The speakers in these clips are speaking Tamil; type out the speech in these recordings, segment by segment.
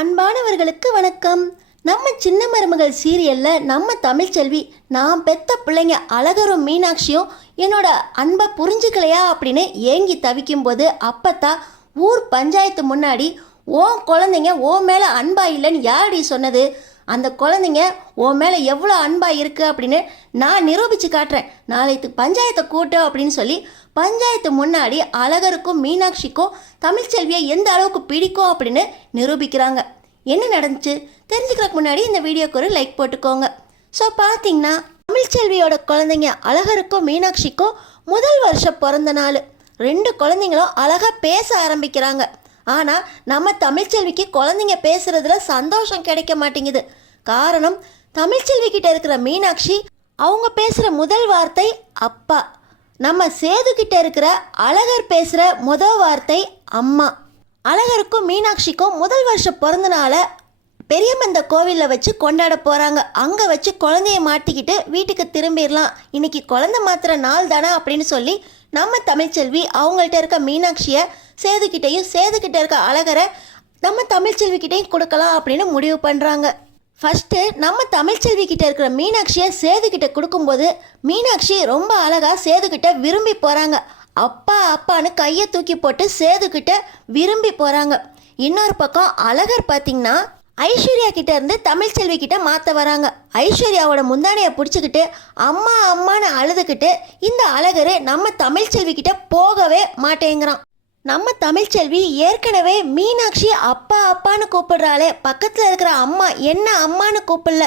அன்பானவர்களுக்கு வணக்கம். நம்ம சின்ன மருமகள் சீரியல்ல நம்ம தமிழ்ச்செல்வி நான் பெத்த பிள்ளைங்க அழகரும் மீனாட்சியும் என்னோட அன்பை புரிஞ்சுக்கலையா அப்படின்னு ஏங்கி தவிக்கும் போது அப்பத்தான் ஊர் பஞ்சாயத்து முன்னாடி ஓன் குழந்தைங்க ஓ மேலே அன்பா இல்லைன்னு யாரடி சொன்னது? அந்த குழந்தைங்க உன் மேலே எவ்வளோ அன்பாக இருக்குது அப்படின்னு நான் நிரூபித்து காட்டுறேன், நாளைக்கு பஞ்சாயத்தை கூட்டு அப்படின்னு சொல்லி பஞ்சாயத்து முன்னாடி அழகருக்கும் மீனாட்சிக்கும் தமிழ்ச்செல்வியை எந்த அளவுக்கு பிடிக்கும் அப்படின்னு நிரூபிக்கிறாங்க. என்ன நடந்துச்சு தெரிஞ்சுக்கிறதுக்கு முன்னாடி இந்த வீடியோக்கு ஒரு லைக் போட்டுக்கோங்க. ஸோ பார்த்தீங்கன்னா தமிழ்ச்செல்வியோட குழந்தைங்க அழகருக்கும் மீனாட்சிக்கும் முதல் வருஷம் பிறந்த நாள். ரெண்டு குழந்தைங்களும் அழகாக பேச ஆரம்பிக்கிறாங்க. ஆனால் நம்ம தமிழ்ச்செல்விக்கு குழந்தைங்க பேசுகிறதுல சந்தோஷம் கிடைக்க மாட்டேங்குது. காரணம், தமிழ்ச்செல்வி கிட்ட இருக்கிற மீனாட்சி அவங்க பேசுகிற முதல் வார்த்தை அப்பா. நம்ம சேது கிட்ட இருக்கிற அழகர் பேசுகிற முதல் வார்த்தை அம்மா. அழகருக்கும் மீனாட்சிக்கும் முதல் வருஷம் பிறந்த நாளை பெரியமந்த கோவிலில் வச்சு கொண்டாட போகிறாங்க. அங்கே வச்சு குழந்தைய மாட்டிக்கிட்டு வீட்டுக்கு திரும்பிடலாம், இன்னைக்கு குழந்தை மாத்திர நாள் தானே அப்படின்னு சொல்லி நம்ம தமிழ்ச்செல்வி அவங்கள்ட்ட இருக்க மீனாட்சியை சேதுக்கிட்டையும் சேதுக்கிட்ட இருக்க அழகரை நம்ம தமிழ்ச்செல்விக்கிட்டையும் கொடுக்கலாம் அப்படின்னு முடிவு பண்ணுறாங்க. ஃபஸ்ட்டு நம்ம தமிழ்ச்செல்வி கிட்ட இருக்கிற மீனாட்சியை சேதுக்கிட்ட கொடுக்கும்போது மீனாட்சி ரொம்ப அழகாக சேதுக்கிட்ட விரும்பி போகிறாங்க. அப்பா அப்பான்னு கையை தூக்கி போட்டு சேதுக்கிட்ட விரும்பி போகிறாங்க. இன்னொரு பக்கம் அழகர் பார்த்திங்கன்னா ஐஸ்வர்யா கிட்ட இருந்து தமிழ்ச்செல்வி கிட்ட மாற்ற வராங்க. ஐஸ்வர்யாவோட முந்தானையை பிடிச்சிக்கிட்டு அம்மா அம்மான்னு அழுதுகிட்டு இந்த அழகர் நம்ம தமிழ்ச்செல்வி கிட்ட போகவே மாட்டேங்கிறான். நம்ம தமிழ்ச்செல்வி ஏற்கனவே மீனாட்சி அப்பா அப்பான்னு கூப்பிடுறாளே, பக்கத்தில் இருக்கிற அம்மா என்ன அம்மானு கூப்பிடல,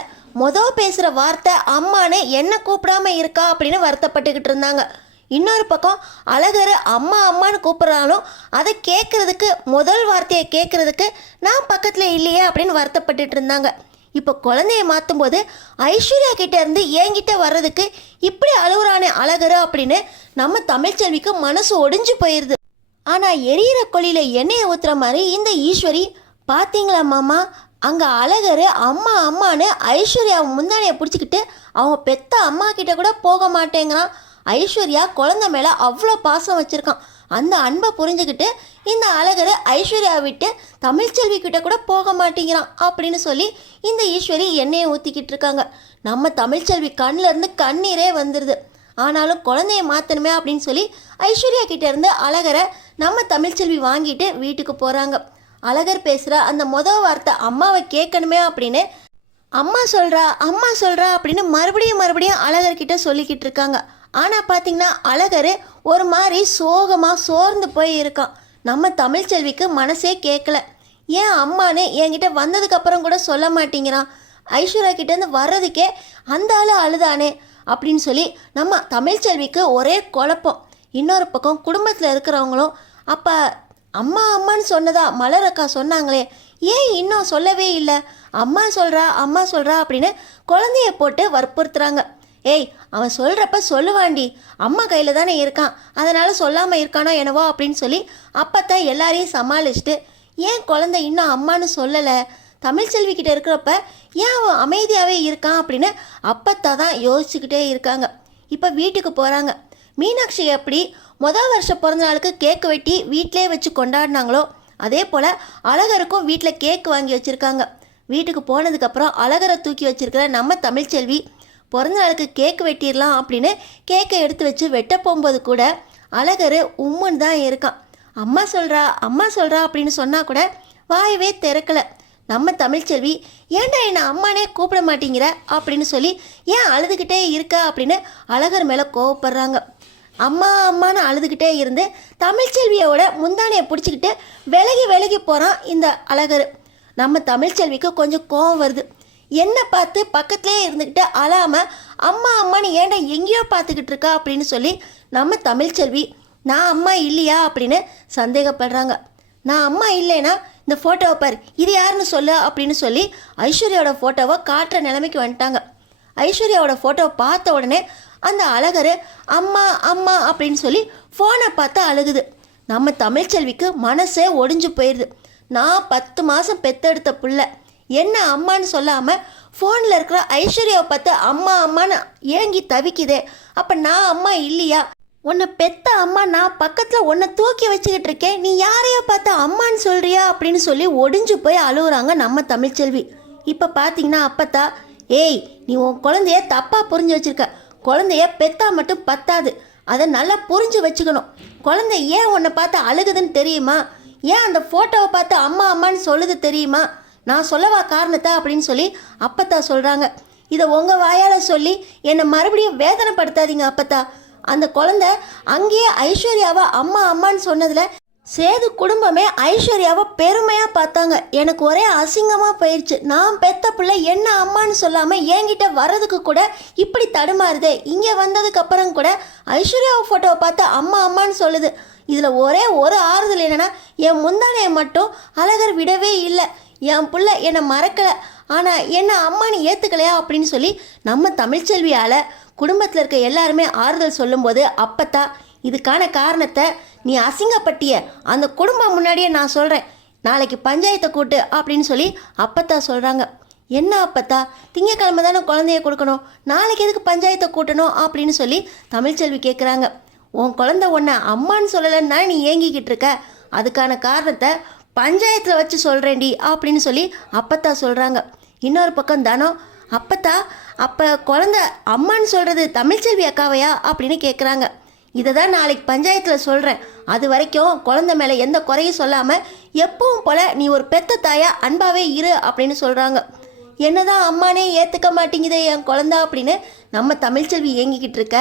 பேசுகிற வார்த்தை அம்மானு என்ன கூப்பிடாம இருக்கா அப்படின்னு வருத்தப்பட்டுக்கிட்டு இருந்தாங்க. இன்னொரு பக்கம் அழகர் அம்மா அம்மானு கூப்பிட்றாலும் அதை கேட்குறதுக்கு முதல் வார்த்தையை கேட்குறதுக்கு நான் பக்கத்தில் இல்லையே அப்படின்னு வருத்தப்பட்டுட்டு இருந்தாங்க. இப்போ குழந்தைய மாற்றும் போது ஐஸ்வர்யா கிட்ட இருந்து என்கிட்ட வர்றதுக்கு இப்படி அழுகுறானே அழகர் அப்படின்னு நம்ம தமிழ்ச்செல்விக்கு மனசு ஒடிஞ்சு போயிடுது. ஆனால் எரியிற கொள்ளியில் எண்ணெயை ஊற்றுற மாதிரி இந்த ஈஸ்வரி பார்த்தீங்களா மாமா, அங்கே அழகர் அம்மா அம்மானு ஐஸ்வர்யா முந்தானையை பிடிச்சிக்கிட்டு அவங்க பெத்த அம்மா கிட்ட கூட போக மாட்டேங்கிறான். ஐஸ்வர்யா குழந்தை மேலே அவ்வளோ பாசம் வச்சுருக்கான். அந்த அன்பை புரிஞ்சுக்கிட்டு இந்த அழகர் ஐஸ்வர்யா விட்டு தமிழ்ச்செல்வி கிட்ட கூட போக மாட்டேங்கிறான் அப்படின்னு சொல்லி இந்த ஈஸ்வரி எண்ணெயை ஊற்றிக்கிட்டு இருக்காங்க. நம்ம தமிழ்ச்செல்வி கண்ணிலேருந்து கண்ணீரே வந்துடுது. ஆனாலும் குழந்தைய மாற்றணுமே அப்படின்னு சொல்லி ஐஸ்வர்யா கிட்ட இருந்து அழகரை நம்ம தமிழ்ச்செல்வி வாங்கிட்டு வீட்டுக்கு போகிறாங்க. அழகர் பேசுகிற அந்த வார்த்தை அம்மாவை கேட்கணுமே அப்படின்னு அம்மா சொல்கிறா அப்படின்னு மறுபடியும் அழகர்கிட்ட சொல்லிக்கிட்டு இருக்காங்க. ஆனால் பார்த்தீங்கன்னா அழகர் ஒரு மாதிரி சோகமாக சோர்ந்து போய் இருக்கான். நம்ம தமிழ்ச்செல்விக்கு மனசே கேட்கல. ஏன் அம்மானு என்கிட்ட வந்ததுக்கப்புறம் கூட சொல்ல மாட்டேங்கிறான், ஐஸ்வர்யா கிட்டேருந்து வர்றதுக்கே அந்த ஆள் அழுதானே அப்படின்னு சொல்லி நம்ம தமிழ்ச்செல்விக்கு ஒரே குழப்பம். இன்னொரு பக்கம் குடும்பத்தில் இருக்கிறவங்களும் அப்போ அம்மா அம்மான்னு சொன்னதா மலர் அக்கா சொன்னாங்களே, ஏன் இன்னும் சொல்லவே இல்லை, அம்மா சொல்கிறா அப்படின்னு குழந்தைய போட்டு வற்புறுத்துறாங்க. ஏய், அவன் சொல்கிறப்ப சொல்லுவாண்டி, அம்மா கையில் தானே இருக்கான், அதனால் சொல்லாமல் இருக்கானோ என்னவோ அப்படின்னு சொல்லி அப்போத்தான் எல்லாரையும் சமாளிச்சுட்டு ஏன் குழந்தை இன்னும் அம்மானு சொல்லலை, தமிழ்ச்செல்வி கிட்ட இருக்கிறப்ப ஏன் அவன் அமைதியாகவே இருக்கான் அப்படின்னு அப்பத்தான் தான் யோசிச்சுக்கிட்டே இருக்காங்க. இப்போ வீட்டுக்கு போகிறாங்க. மீனாட்சி எப்படி வருஷம் பிறந்த நாளுக்கு கேக்கு வெட்டி வீட்டிலே வச்சு கொண்டாடினாங்களோ அதே போல் அழகருக்கும் வீட்டில் கேக்கு வாங்கி வச்சுருக்காங்க. வீட்டுக்கு போனதுக்கப்புறம் அழகரை தூக்கி வச்சுருக்கிற நம்ம தமிழ்ச்செல்வி பிறந்த நாளுக்கு கேக்கு வெட்டிடலாம் அப்படின்னு கேக்கை எடுத்து வச்சு வெட்ட போகும்போது கூட அழகர் உம்முன்னு தான் இருக்கான். அம்மா சொல்கிறா அப்படின்னு சொன்னால் கூட வாயவே திறக்கலை. நம்ம தமிழ்ச்செல்வி ஏன்டா என்னை அம்மானே கூப்பிட மாட்டேங்கிற அப்படின்னு சொல்லி ஏன் அழுதுகிட்டே இருக்கா அப்படின்னு அழகர் மேலே கோவப்படுறாங்க. அம்மான்னு அழுதுகிட்டே இருந்து தமிழ்ச்செல்வியோட முந்தானையை பிடிச்சிக்கிட்டு விலகி போகிறான் இந்த அழகர். நம்ம தமிழ்ச்செல்விக்கு கொஞ்சம் கோவம் வருது. என்னை பார்த்து பக்கத்துலேயே இருந்துக்கிட்டு அழாமல் அம்மான்னு ஏன்டா எங்கேயோ பார்த்துக்கிட்டு இருக்கா அப்படின்னு சொல்லி நம்ம தமிழ்ச்செல்வி நான் அம்மா இல்லையா அப்படின்னு சந்தேகப்படுறாங்க. நான் அம்மா இல்லைன்னா இந்த ஃபோட்டோவை பாரு, இது யாருன்னு சொல்லு அப்படின்னு சொல்லி ஐஸ்வர்யாவோட ஃபோட்டோவை காட்டுற நிலைமைக்கு வந்துட்டாங்க. ஐஸ்வர்யாவோட ஃபோட்டோவை பார்த்த உடனே அந்த அழகர் அம்மா அப்படின்னு சொல்லி ஃபோனை பார்த்து அழுகுது. நம்ம தமிழ்ச்செல்விக்கு மனசே ஒடிஞ்சு போயிடுது. நான் 10 மாதம் பெத்தெடுத்த பிள்ளை என்ன அம்மான்னு சொல்லாமல் ஃபோனில் இருக்கிற ஐஸ்வர்யாவை பார்த்து அம்மான்னு ஏங்கி தவிக்குதே, அப்போ நான் அம்மா இல்லையா, உன்னை பெத்த அம்மா நான் பக்கத்தில் உன்னை தூக்கி வச்சுக்கிட்டு இருக்கேன், நீ யாரையோ பார்த்து அம்மான்னு சொல்கிறியா அப்படின்னு சொல்லி ஒடிஞ்சு போய் அழுகுறாங்க நம்ம தமிழ்ச்செல்வி. இப்போ பார்த்தீங்கன்னா அப்பத்தா, ஏய் நீ உன் குழந்தைய தப்பாக புரிஞ்சு வச்சுருக்க, குழந்தைய பெத்தா மட்டும் பத்தாது, அதை நல்லா புரிஞ்சு வச்சுக்கணும். குழந்தை ஏன் உன்னை பார்த்து அழுகுதுன்னு தெரியுமா? ஏன் அந்த ஃபோட்டோவை பார்த்து அம்மா அம்மான்னு சொல்லுது தெரியுமா? நான் சொல்லவா காரணத்தா அப்படின்னு சொல்லி அப்பத்தா சொல்கிறாங்க. இதை உங்கள் வாயால் சொல்லி என்னை மறுபடியும் வேதனைப்படுத்தாதீங்க அப்பத்தா. அந்த குழந்தை அங்கேயே ஐஸ்வர்யாவை அம்மா அம்மான்னு சொன்னதில் சேது குடும்பமே ஐஸ்வர்யாவை பெருமையாக பார்த்தாங்க. எனக்கு ஒரே அசிங்கமாக போயிடுச்சு. நான் பெத்த பிள்ளை என்ன அம்மான்னு சொல்லாமல் என்கிட்ட வர்றதுக்கு கூட இப்படி தடுமாறுதே. இங்கே வந்ததுக்கு அப்புறம் கூட ஐஸ்வர்யாவை ஃபோட்டோவை பார்த்து அம்மா அம்மான்னு சொல்லுது. இதில் ஒரே ஒரு ஆறுதல் என்னென்னா, என் முந்தானையை மட்டும் அழகர் விடவே இல்லை. என் பிள்ளை என்னை மறக்கலை, ஆனால் என்ன அம்மானு ஏற்றுக்கலையா அப்படின்னு சொல்லி நம்ம தமிழ்ச்செல்வியால் குடும்பத்தில் இருக்க எல்லாருமே ஆறுதல் சொல்லும்போது அப்பத்தா, இதுக்கான காரணத்தை நீ அசிங்கப்பட்டிய அந்த குடும்பம் முன்னாடியே நான் சொல்கிறேன், நாளைக்கு பஞ்சாயத்தை கூட்டு அப்படின்னு சொல்லி அப்பத்தா சொல்கிறாங்க. என்ன அப்பத்தா, திங்கக்கிழமை தானே குழந்தைய கொடுக்கணும், நாளைக்கு எதுக்கு பஞ்சாயத்தை கூட்டணும் அப்படின்னு சொல்லி தமிழ்ச்செல்வி கேட்குறாங்க. உன் குழந்தை ஒன்றை அம்மான்னு சொல்லலைன்னா நீ ஏங்கிக்கிட்டு இருக்க, அதுக்கான காரணத்தை பஞ்சாயத்தில் வச்சு சொல்கிறேன்டி அப்படின்னு சொல்லி அப்பத்தா சொல்கிறாங்க. இன்னொரு பக்கம் தானோ, அப்பத்தா அப்போ குழந்த அம்மான்னு சொல்கிறது தமிழ்ச்செல்வி அக்காவையா அப்படின்னு கேட்குறாங்க. இதை தான் நாளைக்கு பஞ்சாயத்தில் சொல்கிறேன், அது வரைக்கும் குழந்த மேலே எந்த குறையும் சொல்லாமல் எப்பவும் போல் நீ ஒரு பெத்த தாயா அன்பாவே இரு அப்படின்னு சொல்கிறாங்க. என்னதான் அம்மானே ஏற்றுக்க மாட்டேங்குதே என் குழந்தா அப்படின்னு நம்ம தமிழ்ச்செல்வி ஏங்கிக்கிட்டு இருக்க.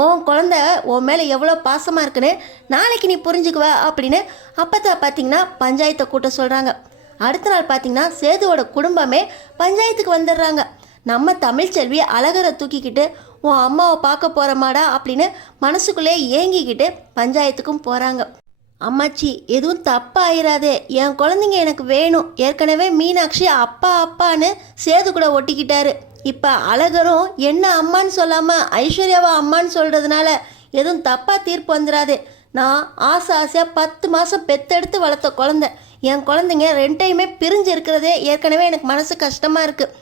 உன் குழந்த உன் மேலே எவ்வளோ பாசமாக இருக்குன்னு நாளைக்கு நீ புரிஞ்சுக்குவ அப்படின்னு அப்பத்தா பார்த்தீங்கன்னா பஞ்சாயத்தை கூட்ட சொல்கிறாங்க. அடுத்த நாள் பார்த்தீங்கன்னா சேதுவோட குடும்பமே பஞ்சாயத்துக்கு வந்துடுறாங்க. நம்ம தமிழ்ச்செல்வி அழகரை தூக்கிக்கிட்டு உன் அம்மாவை பார்க்க போகிறமாடா அப்படின்னு மனசுக்குள்ளே ஏங்கிக்கிட்டு பஞ்சாயத்துக்கும் போகிறாங்க. அம்மாச்சி எதுவும் தப்பாயிராதே, என் குழந்தைங்க எனக்கு வேணும். ஏற்கனவே மீனாட்சி அப்பா அப்பான்னு சேது கூட ஒட்டிக்கிட்டாரு. இப்போ அழகரும் என்ன அம்மான்னு சொல்லாமல் ஐஸ்வர்யாவை அம்மான்னு சொல்கிறதுனால எதுவும் தப்பாக தீர்ப்பு வந்துடாது. நான் ஆசையாக 10 மாதம் பெத்தெடுத்து வளர்த்த குழந்தை, என் குழந்தைங்க 2 டைமே பிரிஞ்சு இருக்கிறதே ஏற்கனவே எனக்கு மனசு கஷ்டமாக இருக்குது.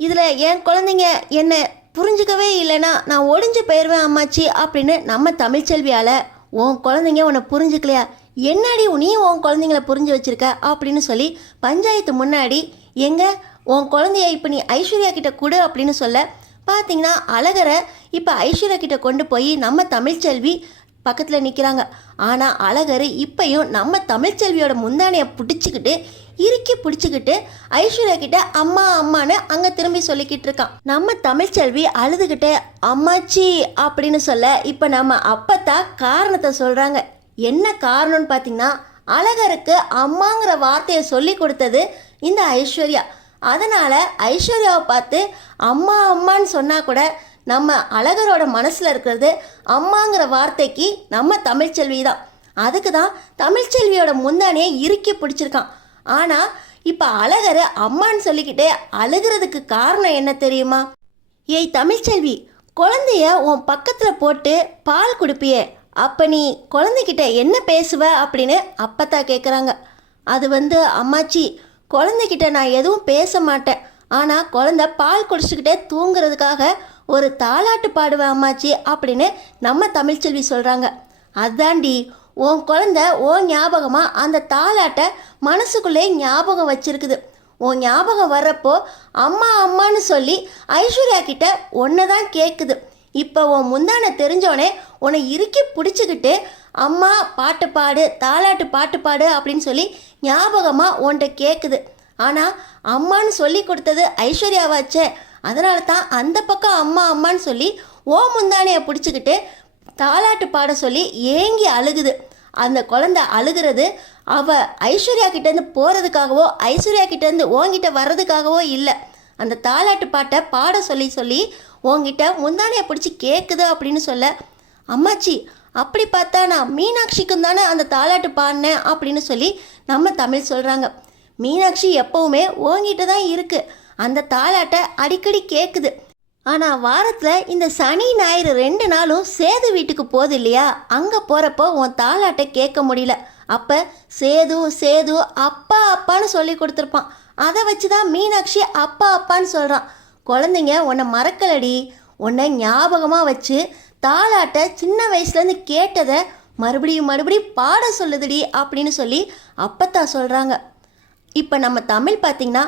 இதில் என் குழந்தைங்க என்னை புரிஞ்சுக்கவே இல்லைன்னா நான் ஒடிஞ்சு போயிடுவேன் அம்மாச்சி அப்படின்னு நம்ம தமிழ்ச்செல்வியால், உன் குழந்தைங்க உன்னை புரிஞ்சுக்கலையா, என்னடி நீ உன் குழந்தைங்கள புரிஞ்சு வச்சுருக்க அப்படின்னு சொல்லி பஞ்சாயத்து முன்னாடி எங்கே உன் குழந்தைய இப்போ நீ ஐஸ்வர்யா கிட்ட கொடு அப்படின்னு சொல்ல பார்த்தீங்கன்னா அழகரை இப்போ ஐஸ்வர்யா கிட்ட கொண்டு போய் நம்ம தமிழ்ச்செல்வி பக்கத்தில் நிற்கிறாங்க. ஆனால் அழகர் இப்பையும் நம்ம தமிழ்ச்செல்வியோட முந்தானையை பிடிச்சிக்கிட்டு இறுக்கி பிடிச்சிக்கிட்டு ஐஸ்வர்யா கிட்ட அம்மா அம்மான்னு அங்கே திரும்பி சொல்லிக்கிட்டு இருக்கான். நம்ம தமிழ்ச்செல்வி அழுதுகிட்டே அம்மாச்சி அப்படின்னு சொல்ல இப்போ நம்ம அப்பத்தா காரணத்தை சொல்கிறாங்க. என்ன காரணம்னு பார்த்தீங்கன்னா, அழகருக்கு அம்மாங்கிற வார்த்தையை சொல்லி கொடுத்தது இந்த ஐஸ்வர்யா. அதனால் ஐஸ்வர்யாவை பார்த்து அம்மா அம்மான்னு சொன்னால் கூட நம்ம அழகரோட மனசில் இருக்கிறது அம்மாங்கிற வார்த்தைக்கு நம்ம தமிழ்ச்செல்வி தான். அதுக்கு தான் தமிழ்ச்செல்வியோட முந்தானையை இறுக்கி பிடிச்சிருக்கான். ஆனால் இப்போ அழகரை அம்மான்னு சொல்லிக்கிட்டே அழுகிறதுக்கு காரணம் என்ன தெரியுமா? ஏய் தமிழ்ச்செல்வி, குழந்தைய உன் பக்கத்தில் போட்டு பால் கொடுப்பியே, அப்போ நீ குழந்தைகிட்ட என்ன பேசுவ அப்படின்னு அப்பத்தா கேட்குறாங்க. அது அம்மாச்சி, குழந்தைகிட்ட நான் எதுவும் பேச மாட்டேன், ஆனால் குழந்தை பால் குடிச்சிக்கிட்டே தூங்குறதுக்காக ஒரு தாலாட்டு பாடுவேன் அம்மாச்சி அப்படின்னு நம்ம தமிழ்ச்செல்வி சொல்கிறாங்க. அதாண்டி உன் குழந்தை உன் ஞாபகமாக அந்த தாலாட்டை மனசுக்குள்ளே ஞாபகம் வச்சிருக்குது. உன் ஞாபகம் வர்றப்போ அம்மா அம்மான்னு சொல்லி ஐஸ்வர்யா கிட்ட ஒன்று தான் கேட்குது. இப்போ உன் முந்தானை தெரிஞ்சோடனே உன்னை இறுக்கி பிடிச்சிக்கிட்டு அம்மா பாட்டு பாடு, தாலாட்டு பாட்டு பாடு அப்படின்னு சொல்லி ஞாபகமாக உன்கிட்ட கேட்குது. ஆனால் அம்மான்னு சொல்லி கொடுத்தது ஐஸ்வர்யாவாச்சே, அதனால தான் அந்த பக்கம் அம்மா அம்மான்னு சொல்லி ஓ முந்தானையை பிடிச்சிக்கிட்டு தாலாட்டு பாட சொல்லி ஏங்கி அழுகுது. அந்த குழந்தை அழுகிறது அவள் ஐஸ்வர்யா கிட்டேருந்து போகிறதுக்காகவோ ஐஸ்வர்யா கிட்டேருந்து உன்கிட்ட வர்றதுக்காகவோ இல்லை. அந்த தாலாட்டு பாட்டை பாட சொல்லி சொல்லி உன்கிட்ட முந்தானையை பிடிச்சி கேட்குது அப்படின்னு சொல்ல, அம்மாச்சி அப்படி பார்த்தா நான் மீனாட்சிக்கும் தானே அந்த தாலாட்டு பாடினேன் அப்படின்னு சொல்லி நம்ம தமிழ் சொல்கிறாங்க. மீனாட்சி எப்போவுமே உன்கிட்ட தான் இருக்குது, அந்த தாலாட்டை அடிக்கடி கேட்குது. ஆனால் வாரத்தில் இந்த சனி ஞாயிறு 2 நாளும் சேது வீட்டுக்கு போகுது இல்லையா, அங்கே போகிறப்போ உன் தாலாட்டை கேட்க முடியல. அப்போ சேது சேது அப்பா அப்பான்னு சொல்லி கொடுத்துருப்பான். அதை வச்சு தான் மீனாட்சி அப்பா அப்பான்னு சொல்கிறான். குழந்தைங்க உன்னை மறக்கலடி, உன்னை ஞாபகமாக வச்சு தாலாட்ட சின்ன வயசுலேருந்து கேட்டதை மறுபடியும் மறுபடியும் பாட சொல்லுதுடி அப்படின்னு சொல்லி அப்பத்தா சொல்கிறாங்க. இப்போ நம்ம தமிழ் பார்த்திங்கன்னா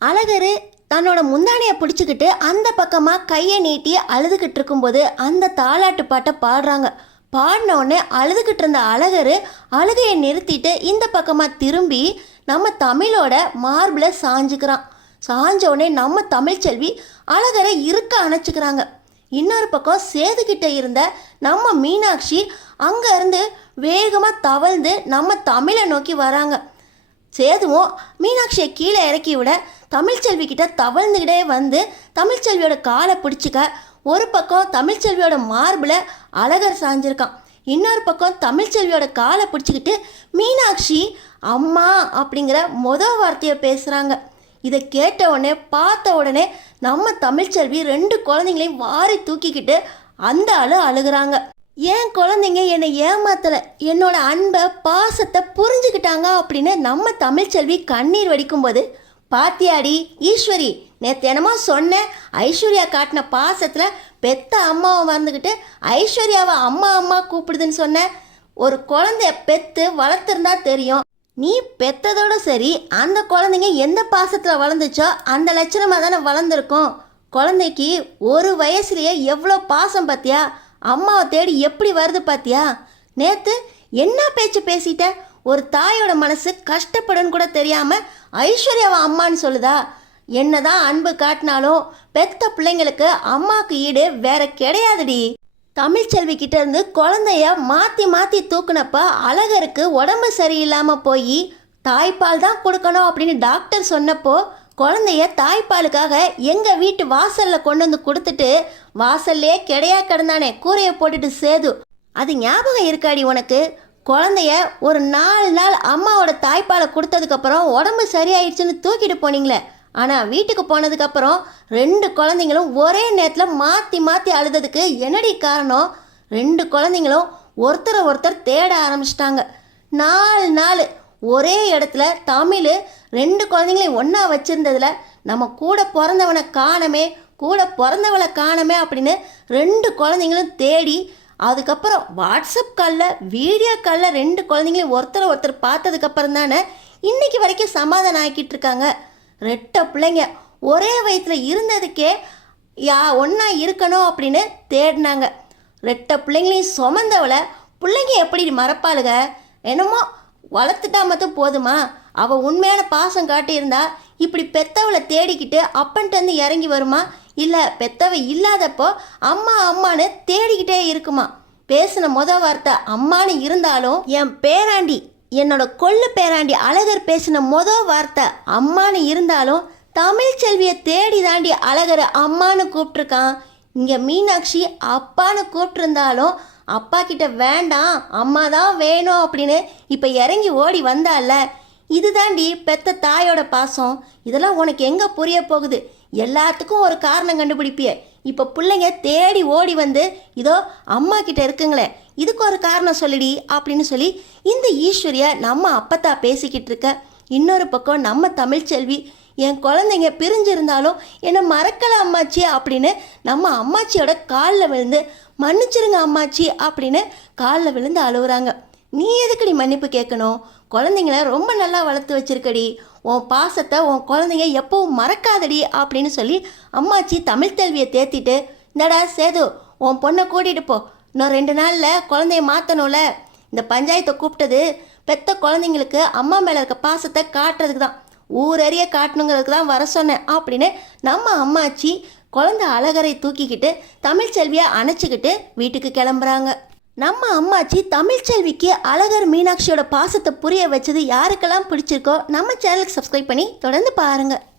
அழகர் தன்னோட முந்தானையை பிடிச்சிக்கிட்டு அந்த பக்கமாக கையை நீட்டி அழுதுகிட்டு இருக்கும்போது அந்த தாலாட்டு பாட்டை பாடுறாங்க. பாடினோடனே அழுதுகிட்டு இருந்த அழகர் அழுகையை நிறுத்திட்டு இந்த பக்கமாக திரும்பி நம்ம தமிழோட மார்பில் சாஞ்சுக்கிறான். சாஞ்சோடனே நம்ம தமிழ்ச்செல்வி அழகரை இருக்க அணைச்சிக்கிறாங்க. இன்னொரு பக்கம் சேதுக்கிட்ட இருந்த நம்ம மீனாட்சி அங்கேருந்து வேகமாக தவழ்ந்து நம்ம தமிழை நோக்கி வராங்க. சேதுவும் மீனாட்சியை கீழே இறக்கி விட தமிழ்ச்செல்வி கிட்ட தவழ்ந்துக்கிட்டே வந்து தமிழ்ச்செல்வியோட காலை பிடிச்சிக்க ஒரு பக்கம் தமிழ்ச்செல்வியோட மார்பில் அழகர் சாஞ்சிருக்கான். இன்னொரு பக்கம் தமிழ்ச்செல்வியோட காலை பிடிச்சிக்கிட்டு மீனாட்சி அம்மா அப்படிங்கிற வார்த்தையை பேசுகிறாங்க. இதை கேட்ட உடனே பார்த்த உடனே நம்ம தமிழ்ச்செல்வி 2 குழந்தைங்களையும் வாரி தூக்கிக்கிட்டு அந்த அழுகுறாங்க. ஏன் குழந்தைங்க என்னை ஏமாத்தலை, என்னோட அன்பை பாசத்தை புரிஞ்சுக்கிட்டாங்க அப்படின்னு நம்ம தமிழ்ச்செல்வி கண்ணீர் வடிக்கும்போது, பாத்தியாடி ஈஸ்வரி, நேற்று என்னமோ சொன்னேன் ஐஸ்வர்யா காட்டின பாசத்தில் பெத்த அம்மாவை மறந்துக்கிட்டு ஐஸ்வர்யாவை அம்மா அம்மா கூப்பிடுதுன்னு சொன்னேன். ஒரு குழந்தைய பெற்று வளர்த்துருந்தா தெரியும். நீ பெற்றதோடு சரி அந்த குழந்தைங்க எந்த பாசத்தில் வளர்ந்துச்சோ அந்த லட்சணமாக தானே வளர்ந்துருக்கும். குழந்தைக்கு ஒரு வயசுலேயே எவ்வளோ பாசம் பார்த்தியா, அம்மாவை தேடி எப்படி வருது பார்த்தியா. நேற்று என்ன பேச்சு பேசிட்ட, ஒரு தாயோட மனசு கஷ்டப்படுன்னு கூட தெரியாமல் ஐஸ்வர்யாவை அம்மான்னு சொல்லுதா. என்னதான் அன்பு காட்டினாலும் பெத்த பிள்ளைங்களுக்கு அம்மாவுக்கு ஈடு வேற கிடையாதுடி. தமிழ்ச்செல்வி கிட்ட இருந்து குழந்தைய மாற்றி மாற்றி தூக்குனப்ப அழகருக்கு உடம்பு சரியில்லாமல் போய் தாய்ப்பால் தான் கொடுக்கணும் அப்படின்னு டாக்டர் சொன்னப்போ குழந்தைய தாய்ப்பாலுக்காக எங்கள் வீட்டு வாசலில் கொண்டு வந்து கொடுத்துட்டு வாசல்லே கிடையா கிடந்தானே கூரையை போட்டுட்டு சேது, அது ஞாபகம் இருக்காடி உனக்கு? குழந்தைய ஒரு 4 நாள் அம்மாவோட தாய்ப்பாலை கொடுத்ததுக்கப்புறம் உடம்பு சரியாயிடுச்சுன்னு தூக்கிட்டு போனீங்களே. ஆனால் வீட்டுக்கு போனதுக்கப்புறம் 2 குழந்தைங்களும் ஒரே நேரத்தில் மாற்றி மாற்றி அழுததுக்கு என்னடி காரணம்? 2 குழந்தைங்களும் ஒருத்தரை ஒருத்தர் தேட ஆரம்பிச்சிட்டாங்க. 4 நாள் ஒரே இடத்துல தமிழ் 2 குழந்தைங்களையும் ஒன்றா வச்சுருந்ததில் நம்ம கூட பிறந்தவனை காணமே, கூட பிறந்தவளை காணமே அப்படின்னு 2 குழந்தைங்களும் தேடி அதுக்கப்புறம் வாட்ஸ்அப் காலில் வீடியோ காலில் 2 குழந்தைங்களையும் ஒருத்தரை ஒருத்தர் பார்த்ததுக்கப்புறம் தானே இன்றைக்கி வரைக்கும் சமாதானம் ஆக்கிட்டு இருக்காங்க. 2 பிள்ளைங்க ஒரே வயிற்றில் இருந்ததுக்கே ஒன்றா இருக்கணும் அப்படின்னு தேடினாங்க. 2 பிள்ளைங்களையும் சுமந்தவளை பிள்ளைங்க எப்படி மறப்பாளுங்க? என்னமோ வளர்த்துட்டா மட்டும் போதுமா? அவள் உண்மையான பாசம் காட்டியிருந்தா இப்படி பெத்தவளை தேடிக்கிட்டு அப்பன்ட்டு இறங்கி வருமா? இல்லை பெத்தவ இல்லாதப்போ அம்மா அம்மானு தேடிக்கிட்டே இருக்குமா? பேசின வார்த்தை அம்மானு இருந்தாலும் என் பேராண்டி, என்னோட கொள்ளு பேராண்டி அழகர் பேசின வார்த்தை அம்மானு இருந்தாலும் தமிழ்ச்செல்வியை தேடி தாண்டி அழகர் அம்மானு கூப்பிட்ருக்கான். இங்கே மீனாட்சி அப்பான்னு கூப்பிட்ருந்தாலும் அப்பா கிட்ட வேண்டாம் அம்மா தான் வேணும் அப்படின்னு இப்போ இறங்கி ஓடி வந்தால. இது தாண்டி பெத்த தாயோட பாசம். இதெல்லாம் உனக்கு எங்கே புரிய போகுது? எல்லாத்துக்கும் ஒரு காரணம் கண்டுபிடிப்பிய. இப்போ பிள்ளைங்க தேடி ஓடி வந்து இதோ அம்மா கிட்ட இருக்குங்களே, இதுக்கு ஒரு காரணம் சொல்லிடி அப்படின்னு சொல்லி இந்த ஈஸ்வரியா நம்ம அப்பத்தா பேசிக்கிட்டு இருக்க. இன்னொரு பக்கம் நம்ம தமிழ்ச்செல்வி, என் குழந்தைங்க பிரிஞ்சிருந்தாலும் என்னை மறக்கலை அம்மாச்சி அப்படின்னு நம்ம அம்மாச்சியோட காலில் விழுந்து மன்னிச்சிருங்க அம்மாச்சி அப்படின்னு காலில் விழுந்து அழுகுறாங்க. நீ எதுக்கடி மன்னிப்பு கேட்கணும்? குழந்தைங்கள ரொம்ப நல்லா வளர்த்து வச்சிருக்கடி, உன் பாசத்தை உன் குழந்தைங்க எப்பவும் மறக்காதடி அப்படின்னு சொல்லி அம்மாச்சி தமிழ்ச்செல்வியை தேத்திட்டு, இந்தடா சேது உன் பொண்ணை கூட்டிகிட்டு போ, இன்னும் 2 நாளில் குழந்தைய மாற்றணும்ல. இந்த பஞ்சாயத்தை கூப்பிட்டது பெத்த குழந்தைங்களுக்கு அம்மா மேலே இருக்க பாசத்தை காட்டுறதுக்கு தான், ஊரறிய காட்டணுங்கிறதுக்கு தான் வர சொன்னேன் அப்படின்னு நம்ம அம்மாச்சி குழந்தை அழகரை தூக்கிக்கிட்டு தமிழ்ச்செல்வியை அணைச்சிக்கிட்டு வீட்டுக்கு கிளம்புறாங்க. நம்ம அம்மாச்சி தமிழ்ச்செல்விக்கு அழகர் மீனாட்சியோட பாசத்தை புரிய வச்சது யாருக்கெல்லாம் பிடிச்சிருக்கோ நம்ம சேனலுக்கு சப்ஸ்கிரைப் பண்ணி தொடர்ந்து பாருங்கள்.